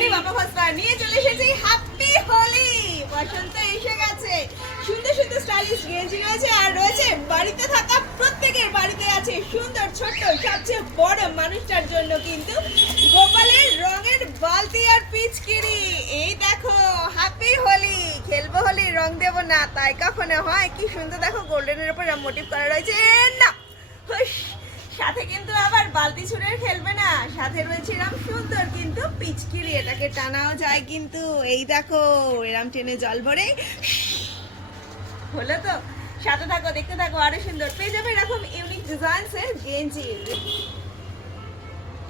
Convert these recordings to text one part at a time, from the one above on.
Ready বাবা ফসফা নিয়ে চলে এসেছি হ্যাপি হোলি। বসন্ত এসে গেছে, সুন্দর সুন্দর স্টাইলিশ গেঞ্জি রয়েছে আর রয়েছে বাড়িতে থাকা প্রত্যেকের বাড়িতে আছে সুন্দর ছোট্ট সবচেয়ে বড় মানুষটার জন্য কিন্তু গোপালের রঙের বালতি আর পিচকিরি। এই দেখো হ্যাপি হোলি, খেলবো হোলি রং দেবো না তাই কখনো হয়? কি সুন্দর দেখো গোল্ডেনের উপর মোটিভ করা রয়েছে না, হুশ। সাথে কিন্তু আবার বালতি ছুঁড়ে খেলবে না, সাথে রয়েছে এরম সুন্দর কিন্তু পিচকিরি, এটাকে টানাও যায় কিন্তু। এই দেখো এরম টেনে জল ভরে হলো তো। সাথে থাকো দেখতে থাকো, আরো সুন্দর পেয়ে যাবে এরকম ইউনিক ডিজাইনস এর গেঞ্জি।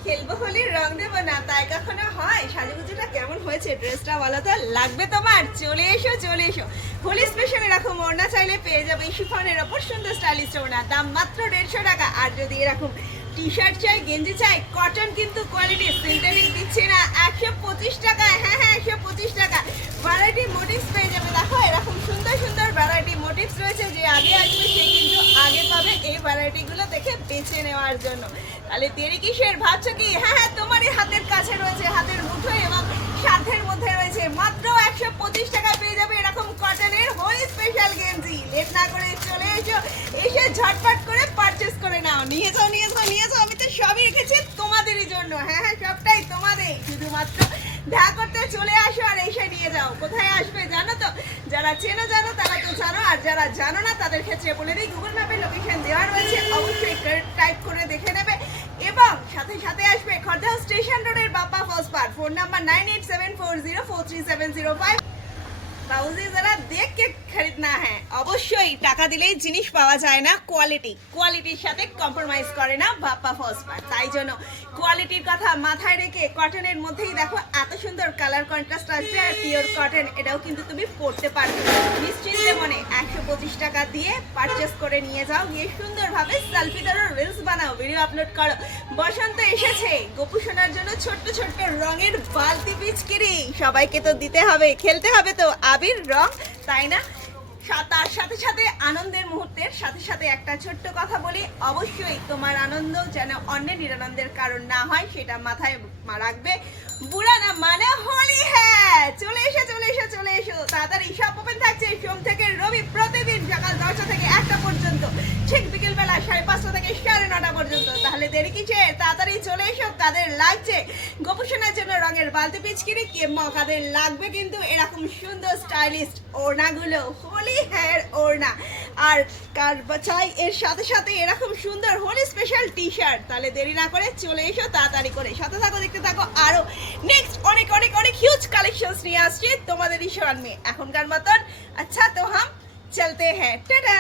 খেলবো হোলি রং দেবো না তাই কখনো হয়? সাজুগুজুটা কেমন হয়েছে, ড্রেসটা বলো তো? লাগবে তোমার? চলে এসো চলে এসো। হোলি স্পেশাল এরকম ওড়না চাইলে পেয়ে যাবে শিফনের ওপর সুন্দর স্টাইলিশ ওড়না, দাম মাত্র 150 টাকা। আর যদি এরকম টি শার্ট চাই গেঞ্জি চাই কটন কিন্তু কোয়ালিটি, সিনথেটিক দিচ্ছি না, 125 টাকা। হ্যাঁ 125 টাকা। ভ্যারাইটি মোটিভস পেয়ে যাবে, দেখো এরকম সুন্দর সুন্দর ভ্যারাইটি মোটিভস রয়েছে। যে আগে আসবে সে কিন্তু আগে পাবে এই ভ্যারাইটি গুলো দেখে বেছে নেওয়ার জন্য। তাহলে দেরি কিসের, ভাবছো কি? হ্যাঁ তোমারই হাতের কাছে রয়েছে, হাতের মুঠোয় এবং সাধ্যের মধ্যে রয়েছে। মাত্র 125 টাকা পেয়ে যাবে এরকম কটনের হোলি স্পেশাল গেঞ্জি। লেট না করে চলে এসো, এসে ঝটপট করে পারচেস করে নাও। নিয়ে যাও নিয়ে যাও নিয়ে যাও, আমি তো সবই রেখেছি তোমাদেরই জন্য। হ্যাঁ সবটাই তোমাদের, শুধুমাত্র দেখা করতে চলে আসো আর এসে নিয়ে যাও। কোথায় আসবে জানো তো? যারা চেনো জানো, তারা তো জানো, আর যারা জানো না তাদের ক্ষেত্রে বলে দিই, গুগল ম্যাপের লোকেশন দেওয়া রয়েছে, অবশ্যই টাইপ করে দেখে নেবে। এবং সাথে সাথে আসবে খড়দহ স্টেশন রোডের Bappa first part, phone number 9874043705। ब्लाउजे जरा देख के खरीदना है, অবশ্যই টাকা দিলেই জিনিস পাওয়া যায় না, কোয়ালিটির সাথে কম্প্রোমাইজ করে না বাপ্পা ফার্স্ট পার্ট। তাই জন্য কোয়ালিটির কথা মাথায় রেখে কটনের মধ্যেই দেখো এত সুন্দর কালার কন্ট্রাস্ট আসবে আর পিওর কটন, এটাও কিন্তু তুমি পরতে পারবে নিশ্চিন্তে মনে। 125 টাকা দিয়ে পারচেস করে নিয়ে যাও, গিয়ে সুন্দরভাবে সেলফি ধরো, রিলস বানাও, ভিডিও আপলোড করো। বসন্ত এসেছে, গোপু সোনার জন্য ছোট্ট ছোট্ট রঙের বালতি পিচকিরি সবাইকে তো দিতে হবে, খেলতে হবে তো আবির রং, তাই না? তার সাথে সাথে আনন্দের মুহূর্তের সাথে সাথে একটা ছোট্ট কথা বলি, অবশ্যই তোমার আনন্দ যেন অন্যের নিরানন্দের কারণ না হয় সেটা মাথায় রাখবে। বুড়া না মানে হোলি। হ্যাঁ চলে এসো চলে এসো চলে এসো তাড়াতাড়ি। সব ওপেন থাকছে সোম থেকে রবি প্রতিদিন সকাল 10টা থেকে 1টা পর্যন্ত, ঠিক বিকেল বেলা 5:30 থেকে 9:30 পর্যন্ত। তাহলে দেরি কিসের, তাড়াতাড়ি চলে এসো। কাদের লাগছে গোপুসোনার জন্য রঙের বালতি পিচকিরি, কাদের লাগবে কিন্তু এরকম সুন্দর স্টাইলিস্ট ওড়নাগুলো, হোলি হেয়ার ওড়না, আর কার বাছাই এর সাথে সাথে এরকম সুন্দর হোলি স্পেশাল টি শার্ট। তাহলে দেরি না করে চলে এসো তাড়াতাড়ি করে, সাথে থাকো দেখতে থাকো। আরো নেক্সট অনেক অনেক অনেক হিউজ কালেকশনস নিয়ে আসছি তোমাদের ইশান মে। এখনকার মতন আচ্ছা তো হাম চলতে হ্যাঁ, টাটা।